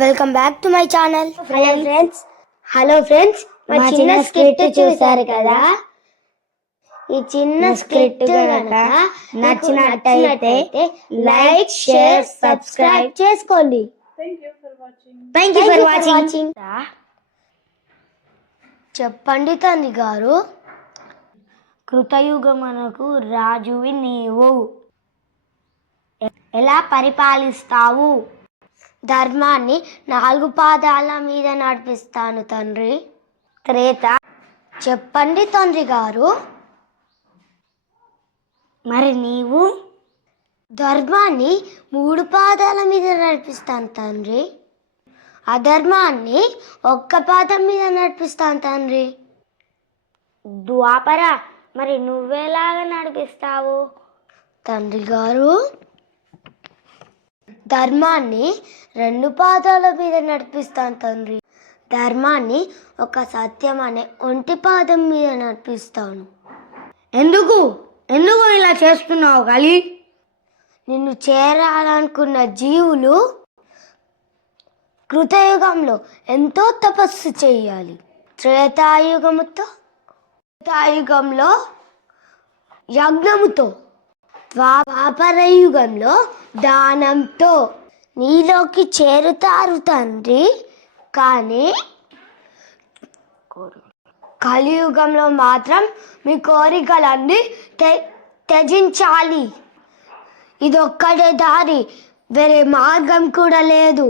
Welcome back to my channel. Hello friends, మా చిన్న script చూసారు కదా. ఈ చిన్న స్క్రిప్ట్ కనుక నచ్చినట్టయితే లైక్, షేర్, సబ్స్క్రైబ్ చేసుకోండి. Thank you for watching. చెప్పండి తండ్రి గారు. కృతయుగమునకు రాజువి నీవు, ఎలా పరిపాలిస్తావు? ధర్మాన్ని 4 పాదాల మీద నడిపిస్తాను తండ్రి. త్రేత. చెప్పండి తండ్రి గారు. మరి నీవు? ధర్మాన్ని 3 పాదాల మీద నడిపిస్తాను తండ్రి. అధర్మాన్ని 1 పాదం మీద నడిపిస్తాను తండ్రి. ద్వాపర. మరి నువ్వెలాగా నడిపిస్తావు? తండ్రి గారు, ధర్మాన్ని 2 పాదాల మీద నడిపిస్తాను తండ్రి. ధర్మాన్ని ఒక సత్యం అనే 1 పాదం మీద నడిపిస్తాను. ఎందుకు ఇలా చేస్తున్నావు కలి? నిన్ను చేరాలనుకున్న జీవులు కృతయుగంలో ఎంతో తపస్సు చేయాలి. త్రేతాయుగంలో యజ్ఞముతో, ద్వాపర యుగంలో దానంతో నీలోకి చేరుతారు తండ్రి. కానీ కలియుగంలో మాత్రం మీ కోరికలన్నీ త్యజించాలి. ఇదొక్కటే దారి, వేరే మార్గం కూడా లేదు.